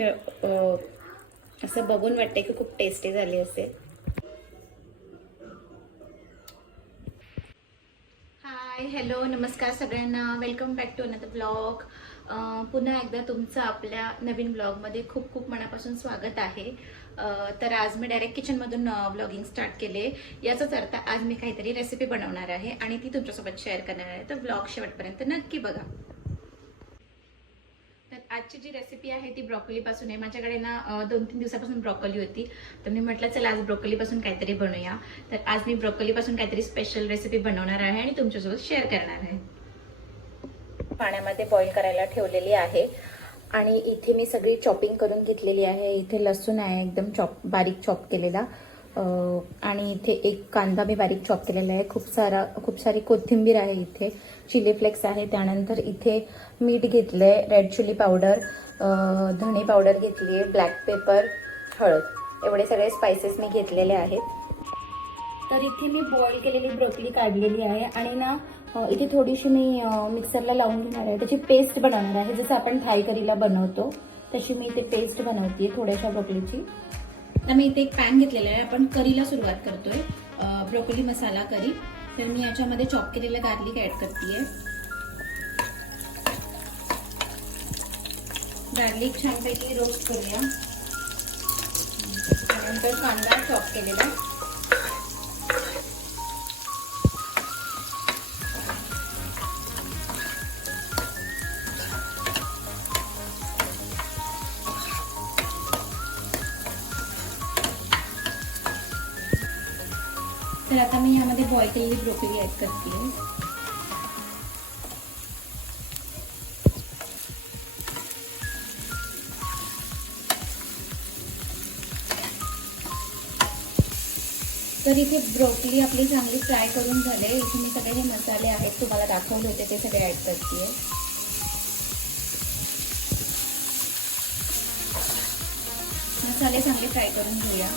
असं बघून वाटते की खूप टेस्टी झाली असेल. हाय, हॅलो, नमस्कार सगळ्यांना. Welcome back to another blog. पुन्हा एकदा तुमचं आपल्या नवीन ब्लॉगमध्ये खूप खूप मनापासून स्वागत आहे. तर आज मी डायरेक्ट किचनमधून ब्लॉगिंग स्टार्ट केले. याचाच अर्थ आज मी काहीतरी रेसिपी बनवणार आहे आणि ती तुमच्यासोबत शेअर करणार आहे. तर ब्लॉग शेवटपर्यंत नक्की बघा. तर आजची जी रेसिपी आहे ती ब्रॉकोली पासून आहे. माझ्याकडे ना 2-3 दिवसापासून ब्रॉकोली होती, तर मी म्हटलं चला आज ब्रॉकोली पासून काहीतरी बनवूया. तर आज मी ब्रॉकोली पासून काहीतरी स्पेशल रेसिपी बनवणार आहे आणि तुमच्यासोबत शेअर करणार आहे. पाण्यामध्ये बॉईल करायला ठेवलेली आहे आणि इथे मी सगळी चॉपिंग करून घेतलेली आहे. इथे लसूण आहे एकदम बारीक चॉप केलेला, आणि इथे एक कांदा मी बारीक चॉप केलेला आहे. खूप सारी कोथिंबीर आहे. इथे चिली फ्लेक्स आहे. त्यानंतर इथे मीठ घेतलंय, रेड चिली पावडर, धणे पावडर घेतली आहे, ब्लॅक पेपर, हळद, एवढे सगळे स्पायसेस मी घेतलेले आहेत. तर इथे मी बॉईल केलेली ब्रोकोली काढलेली आहे आणि ना इथे थोडीशी मी मिक्सरला लावून घेणार आहे. त्याची पेस्ट बनवणार आहे. जसं आपण थाई करीला बनवतो तशी मी इथे पेस्ट बनवते थोड्याशा ब्रोकोलीची. तर मी इथे एक पॅन घेतलेला आहे. आपण करीला सुरुवात करतोय, ब्रोकोली मसाला करी. तर मी याच्यामध्ये चॉप केलेलं गार्लिक ऍड करतेय. गार्लिक छानपैकी रोस्ट करूया. त्यानंतर कांदा चॉप केलेला, तर आता मी यामध्ये बॉईल केलेली ब्रोकोली ऍड करते. तर इथे ब्रोकोली आपली चांगली फ्राय करून झाले. इथे मी सगळे हे मसाले आहेत तुम्हाला दाखवले होते ते सगळे ऍड करते. मसाले चांगले फ्राय करून घेऊया.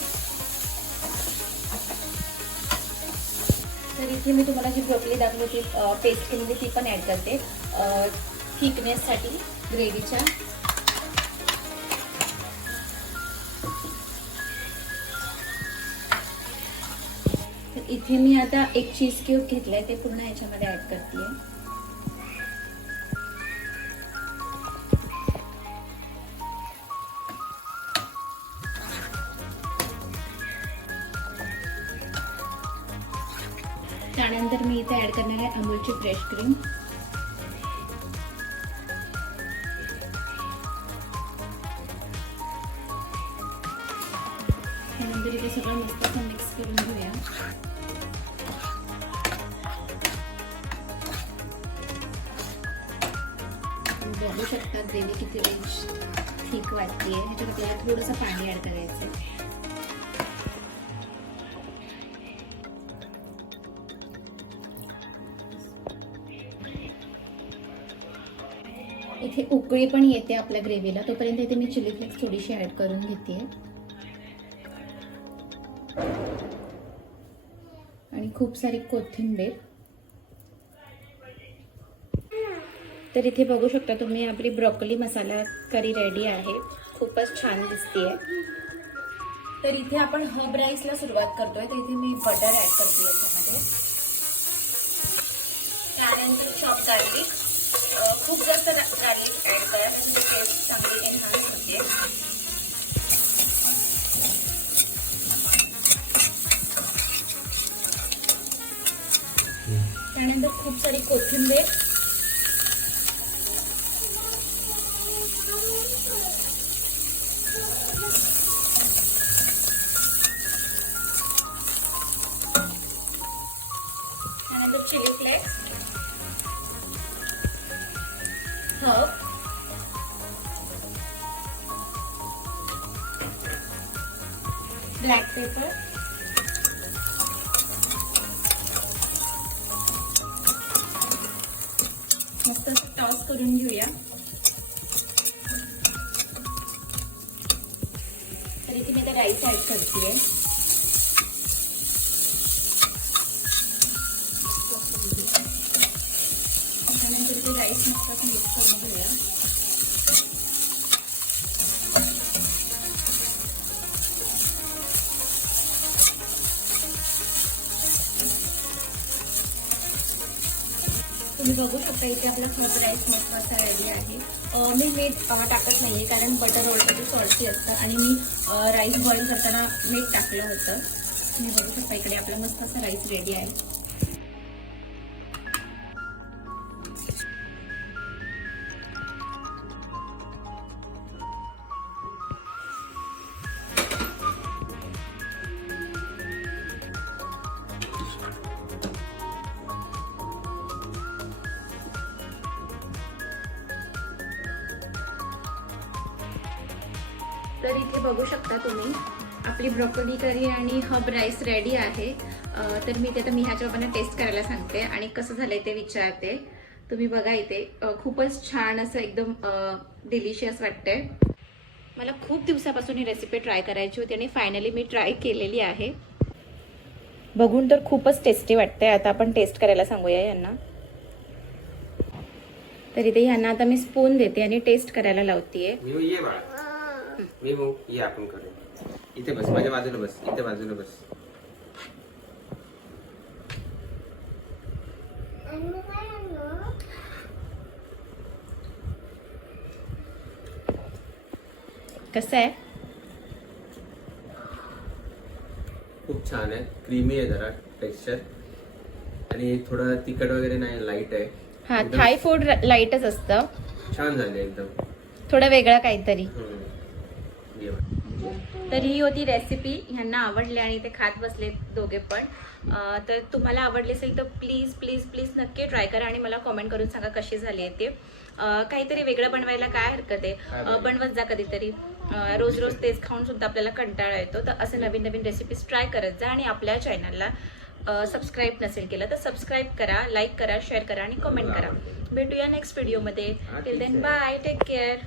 तर इथे मी तुम्हाला जी ब्रोकोली दाखवली होती पेस्ट केलेली ती पण ऍड करते थिकनेससाठी ग्रेव्हीच्या. तर इथे मी आता एक चीज क्यूब घेतलंय, ते पूर्ण याच्यामध्ये ऍड करते. त्यानंतर मी इथे ऍड करणार आहे अमूलची फ्रेश क्रीम. त्यानंतर इथे सगळं मस्त असं मिक्स करून घेऊया. बघू शकता ग्रेव्ही किती रिच थिक वाटते. ह्याच्यात थोडंसं पाणी ऍड करायचं. इथे उकळी पण येते आपल्या ग्रेव्हीला, तोपर्यंत इथे मी चिली फ्लेक्स थोडीशी ऍड करून घेते आणि खूप सारी कोथिंबीर. तर इथे बघू शकता तुम्ही आपली ब्रोकोली मसाला करी रेडी आहे. खूपच छान दिसतेय. तर इथे आपण हर्ब राईसला सुरुवात करतोय. तर इथे मी बटर ऍड करते याच्यामध्ये. त्यानंतर चॉप गार्लिक, खूप जास्त गार्लिक ऍड करा म्हणजे टेस्ट चांगली एनहान्स होते. त्यानंतर खूप सारी कोथिंबीर, त्यानंतर chilli flakes, herb, black pepper, मस्त टॉस करून घेऊया. तर इथे मी आता राईस ऍड करते. त्यानंतर ते राईस मस्त मिक्स करून घेऊया. तुम्ही बघू शकता इथे आपला हब राईस मस्त रेडी आहे. मी मीठ टाकत नाहीये कारण बटर ऑलरेडी सॉल्टी असतं आणि मी राईस बॉईल करताना मीठ टाकलं होतं. तुम्ही बघू शकता इकडे आपला मस्त असा राईस रेडी आहे. तर इथे बघू शकता तुम्ही आपली ब्रोकोली करी आणि हब राईस रेडी आहे. तर मी ते मी ह्याच्या बाबांना टेस्ट करायला सांगते आणि कसं झालंय ते विचारते. तुम्ही बघा इथे खूपच छान असं एकदम डिलिशियस वाटतंय. मला खूप दिवसापासून ही रेसिपी ट्राय करायची होती आणि फायनली मी ट्राय केलेली आहे. बघून तर खूपच टेस्टी वाटते. आता आपण टेस्ट करायला सांगूया यांना. तर इथे ह्यांना आता मी स्पून देते आणि टेस्ट करायला लावतीये. मी ये आपण करू. इथे बस, माझ्या बाजूला बस, इथे बाजूला बस. कसं आहे? खूप छान आहे, क्रीमी आहे जरा टेक्स्चर आणि थोडं तिखट वगैरे नाही, लाईट आहे. हा, थाय फूड लाईटच असतं. छान झाले एकदम, थोडं वेगळं काहीतरी. तर ही होती रेसिपी. ह्यांना आवडली आणि ते खात बसले दोघे पण. तर तुम्हाला आवडली असेल तर प्लीज प्लीज प्लीज नक्की ट्राय करा आणि मला कॉमेंट करून सांगा कशी झाली आहे ते. काहीतरी वेगळं बनवायला काय हरकत आहे. बनवत जा कधीतरी. रोज रोज तेच खाऊन सुद्धा आपल्याला कंटाळा येतो. तर असं नवीन नवीन रेसिपीज ट्राय करत जा आणि आपल्या चॅनलला सबस्क्राईब नसेल केलं तर सबस्क्राईब करा, लाईक करा, शेअर करा आणि कमेंट करा. भेटूया नेक्स्ट व्हिडिओमध्ये. Till then bye, take care.